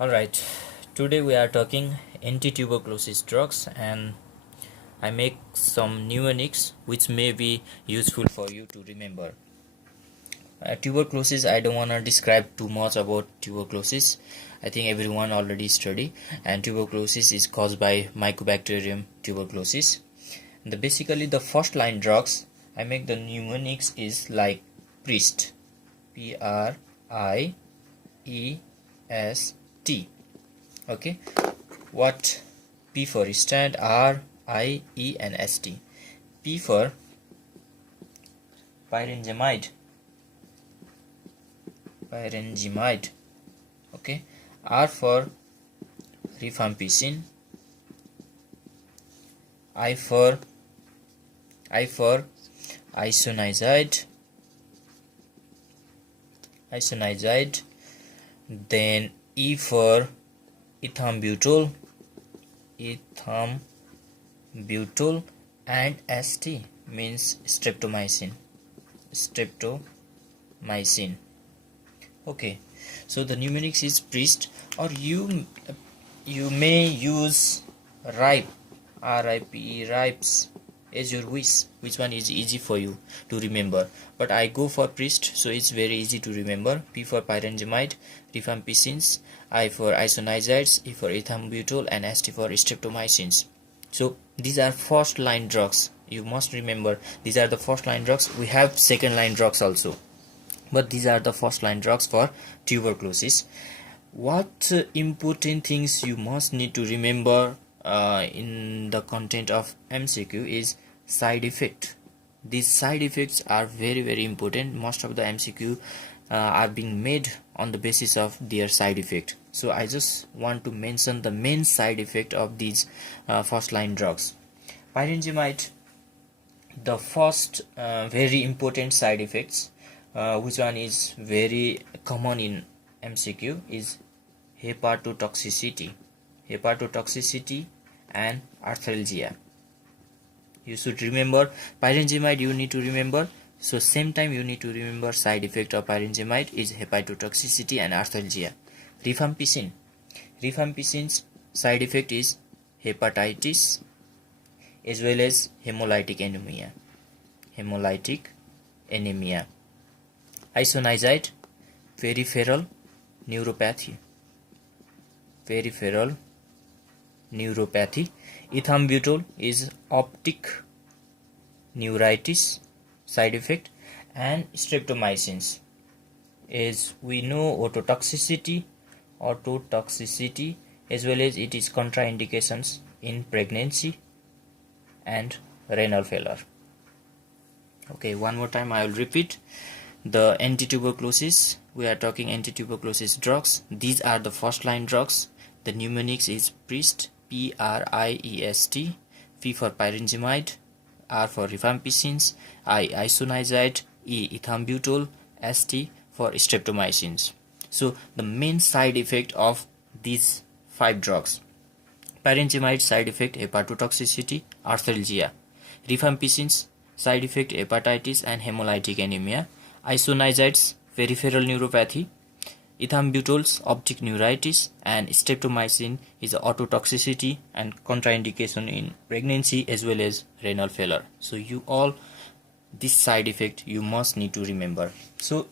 Alright, today we are talking anti-tuberculosis drugs, and I make some mnemonics which may be useful for you to remember. Tuberculosis, I don't want to describe too much about tuberculosis. I think everyone already study, and tuberculosis is caused by Mycobacterium tuberculosis. Basically the first line drugs I make the mnemonics is like priest, Priest. Okay, what P for stand, R, I, E and ST. P for pyrangyemide, okay. R for rifampicin. I for isoniazid, then E for ethambutol, and ST means streptomycin. Okay, so the mnemonics is priest, or you may use ripe, RIPE, ripes, as your wish, which one is easy for you to remember, but I go for priest, so it's very easy to remember. P for pyrangyemide, rifampicins, I for isoniazides, E for ethambutol and ST for streptomycins. So these are first line drugs, you must remember these are the first line drugs. We have second line drugs also, but these are the first line drugs for tuberculosis. What important things you must need to remember in the content of MCQ is side effect. These side effects are very important. Most of the MCQ are being made on the basis of their side effect, so I just want to mention the main side effect of these first line drugs. Pyrangyemide, the first very important side effects, which one is very common in MCQ, is hepatotoxicity and arthralgia. You should remember pyrangyemide, you need to remember, so same time you need to remember side effect of pyrangyemide is hepatotoxicity and arthralgia. Rifampicin's side effect is hepatitis as well as hemolytic anemia. Isoniazid, peripheral neuropathy. Ethambutol is optic neuritis side effect, and streptomycins, as we know, ototoxicity as well as it is contraindications in pregnancy and renal failure. Okay, one more time I will repeat. The anti-tuberculosis, we are talking anti-tuberculosis drugs. These are the first line drugs. The mnemonics is priest, PRIEST, P for pyrangyemide, R for rifampicins, I isoniazid, E ethambutol, ST for streptomycins. So the main side effect of these 5 drugs: pyrangyemide side effect hepatotoxicity, arthralgia; rifampicins side effect hepatitis and hemolytic anemia; isoniazides peripheral neuropathy; ethambutol's optic neuritis; and streptomycin is ototoxicity and contraindication in pregnancy as well as renal failure. So this side effect you must need to remember. So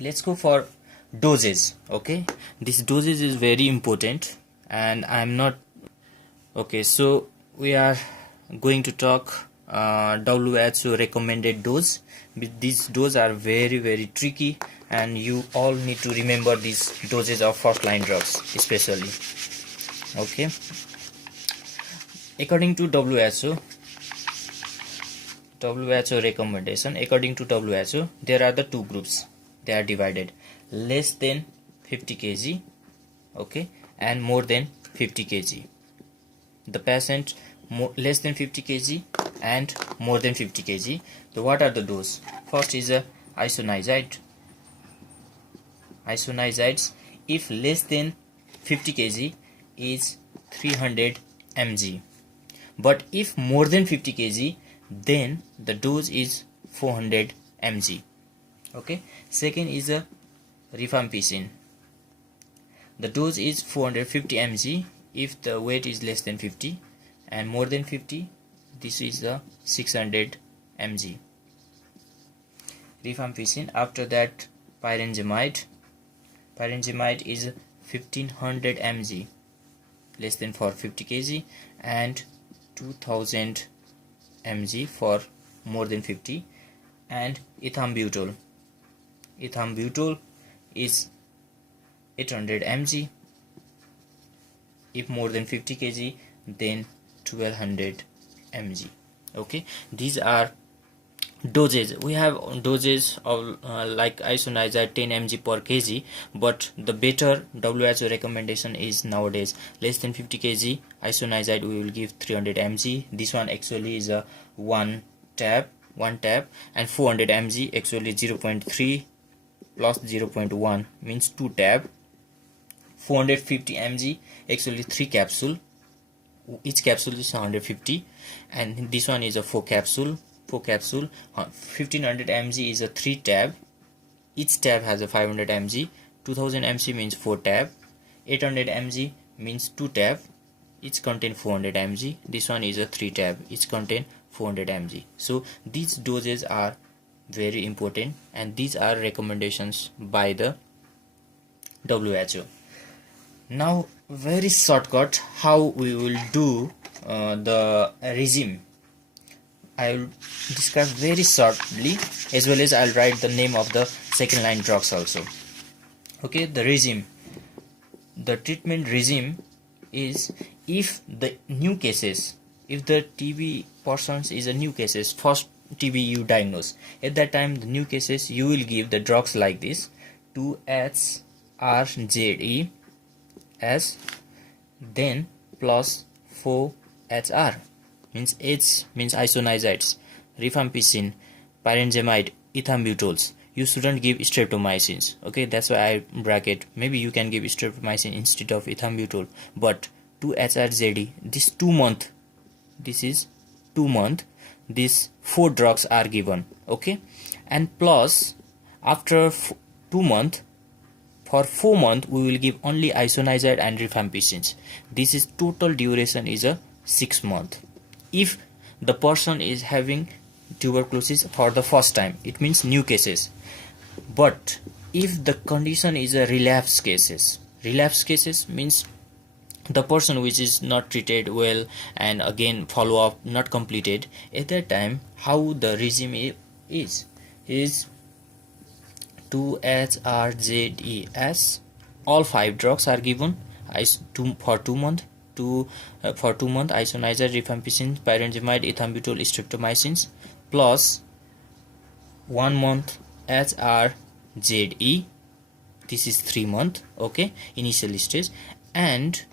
let's go for doses. Okay, this dosage is very important, and I'm not okay, so we are going to talk WHO recommended dose. These doses are very tricky, and you all need to remember these doses of first line drugs especially. Okay, according to WHO recommendation, according to WHO, there are the two groups. They are divided: less than 50 kg, okay, and more than 50 kg. The patient less than 50 kg and more than 50 kg. So what are the dose? First is a isoniazides. If less than 50 kg is 300 mg, but if more than 50 kg, then the dose is 400 mg. Okay, second is a rifampicin. The dose is 450 mg if the weight is less than 50, and more than 50, this is the 600 mg. Rifampicin. After that, pyrangyemide. Pyrangyemide is 1500 mg, less than for 50 kg, and 2000 mg for more than 50. And ethambutol. Ethambutol is 800 mg. If more than 50 kg, then 1200 mg. Okay, these are doses. We have doses of like isoniazid 10 mg per kg, but the better WHO recommendation is nowadays less than 50 kg isoniazid we will give 300 mg. This one actually is a one tab, and 400 mg actually 0.3 plus 0.1 means 2 tab. 450 mg actually 3 capsule, each capsule is 150, and this one is a 4 capsule. 1500 mg is a 3 tab, each tab has a 500 mg. 2000 mg means 4 tab. 800 mg means 2 tab, each contain 400 mg. This one is a 3 tab, each contain 400 mg. So these doses are very important, and these are recommendations by the WHO. Now, very shortcut how we will do the regime. I will discuss very shortly, as well as I'll write the name of the second line drugs also. Okay, the regime. The treatment regime is if the new cases, if the TB persons is a new cases, first TB you diagnose, at that time the new cases you will give the drugs like this: 2HRZE S, then plus 4HR, means H means isoniazides, rifampicin, pyrangyemide, ethambutols. You shouldn't give streptomycins. Okay, that's why I bracket. Maybe you can give streptomycin instead of ethambutol, but 2HRZE, this 2 month, this is 2 month, these 4 drugs are given. Okay, and plus after 2 month, for 4 months we will give only isoniazid and rifampicins. This is total duration is a 6 month. If the person is having tuberculosis for the first time, it means new cases. But if the condition is a relapse cases means the person which is not treated well and again follow up not completed, at that time how the regime is 2HRZES, all 5 drugs are given for 2 months. For 2 months, isoniazid, rifampicin, pyrangyemide, ethambutol, streptomycins, plus 1 month HRZE, this is 3 months, okay, initial stage, and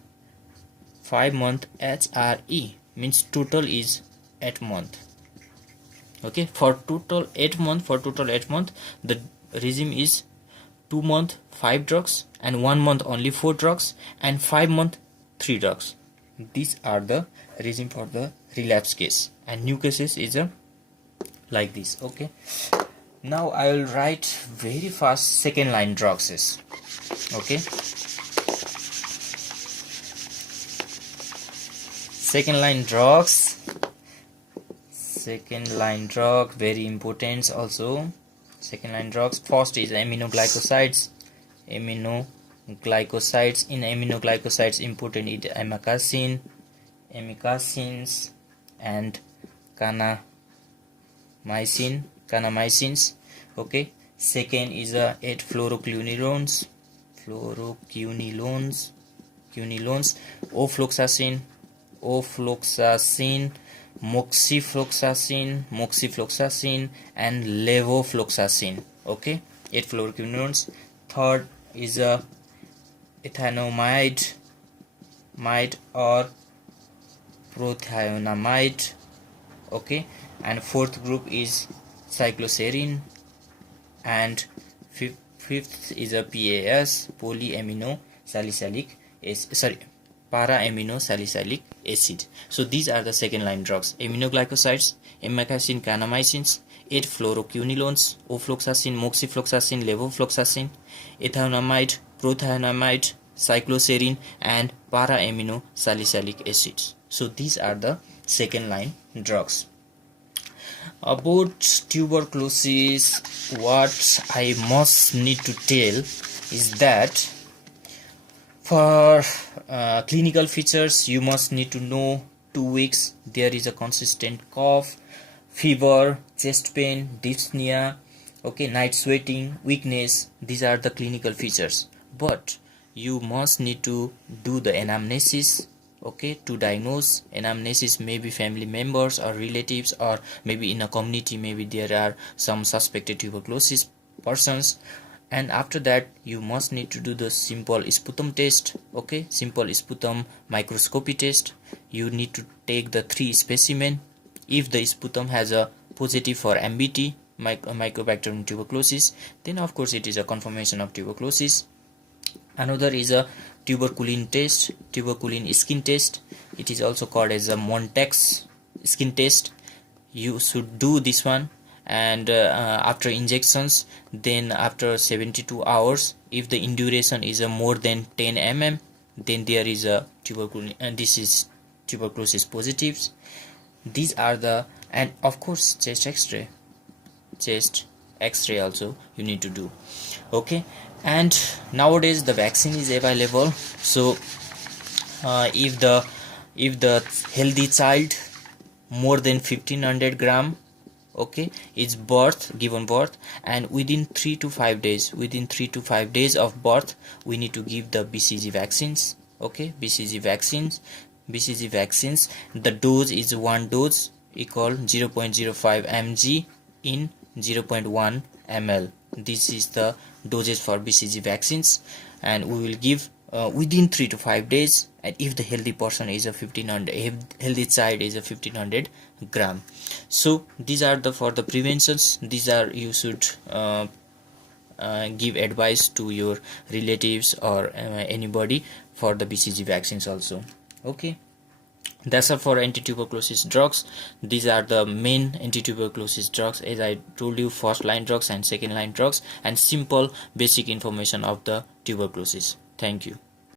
5 month HRE, means total is 8 month. Okay, for total 8 month, the regime is 2 month 5 drugs, and 1 month only 4 drugs, and 5 month 3 drugs. These are the regime for the relapse case, and new cases is a like this. Okay, now I will write very fast second line drugs. Okay, second line drugs, very important also. Second line drugs, first is aminoglycosides. In aminoglycosides important is amikacins and kanamycins. Okay, second is 8 fluoroquinolones, ofloxacin, moxifloxacin and levofloxacin. Okay, 8 fluoroquinolones. Third is ethanomide or prothionamide. Okay, and fourth group is cycloserine, and fifth is a PAS, para-aminosalicylic acid. So these are the second line drugs: aminoglycosides, amikacin, kanamycins, 8 fluoroquinolones, ofloxacin, moxifloxacin, levofloxacin, ethanomide, prothionamide, cycloserine, and para-amino salicylic acids. So these are the second line drugs. About tuberculosis, what I must need to tell is that for clinical features, you must need to know 2 weeks there is a consistent cough, fever, chest pain, dyspnea, okay, night sweating, weakness. These are the clinical features, but you must need to do the anamnesis, okay, to diagnose. Anamnesis may be family members or relatives, or maybe in a community maybe there are some suspected tuberculosis persons, and after that you must need to do the simple sputum test, okay, simple sputum microscopy test. You need to take the 3 specimen. If the sputum has a positive for MBT, Mycobacterium tuberculosis, then of course it is a confirmation of tuberculosis. Another is a tuberculin test, tuberculin skin test. It is also called as a Montex skin test. You should do this one, and after injections, then after 72 hours, if the induration is a more than 10 mm, then there is a tuberculin, and this is tuberculosis positives. These are the, and of course chest x-ray also you need to do, okay. And nowadays the vaccine is available. So if the healthy child more than 1500 gram, okay, is given birth, and within 3 to 5 days, within 3 to 5 days of birth, we need to give the BCG vaccines, okay. BCG vaccines, the dose is 1 dose equal 0.05 mg in 0.1 ml. This is the dosage for BCG vaccines, and we will give within 3 to 5 days, and if the healthy person is a 1500, healthy child is a 1500 gram. So these are the for the preventions. These are, you should give advice to your relatives or anybody for the BCG vaccines also, okay. That's all for anti-tuberculosis drugs. These are the main anti-tuberculosis drugs, as I told you, first line drugs and second line drugs, and simple basic information of the tuberculosis. Thank you.